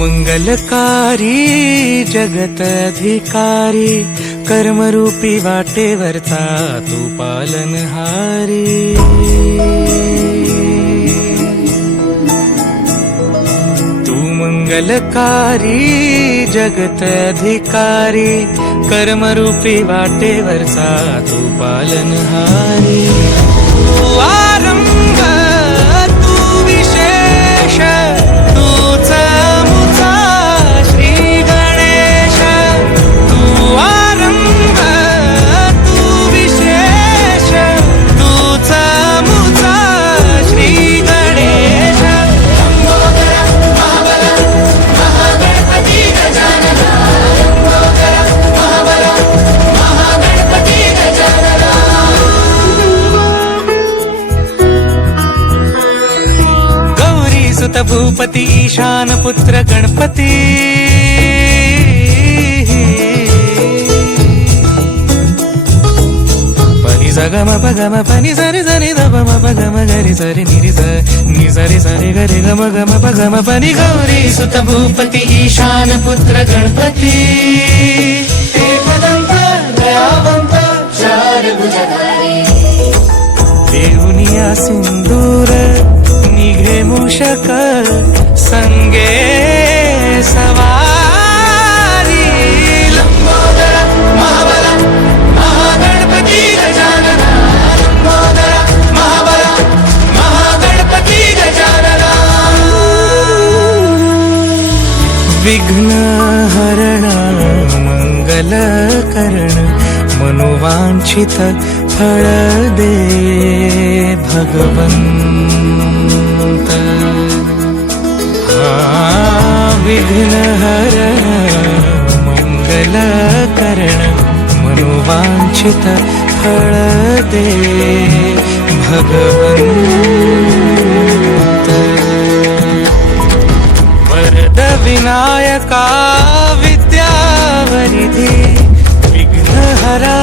मंगलकारी जगत अधिकारी, कर्मरूपी वाटेवरचा तू पालनहारी। तू मंगलकारी जगत अधिकारी, कर्मरूपी वाटेवरचा तू पालनहारी। तू आरंभ तू विशेष, तूच मुचा श्री गणेश। तू आरंभ तू विशेष, तूच मुचा श्री गणेश। सुत भूपती ईशान पुत्र गणपती, पनी सगम पगम पनी सरी सरी दम पगम गरी सरी निरी नि सरी सरी गरी गम गम पगम पनी। गौरी सुत भूपती ईशान पुत्र गणपती, एकदंत दयावंत चार भुजधारी। देऊनिया सिंदूर निघे मूषक, संगे सवारी। लंबोदर महाबल महागणपती गजानन, लंबोदर महाबल महागणपती गजानन। विघ्न हरण मंगल करण, मनोवांछित फळ दे भगवंत। विघ्न हरण मंगल करण, मनोवांछित फळ दे भगवंत। वरद विनायका विद्यावरिधी, विघ्नहरा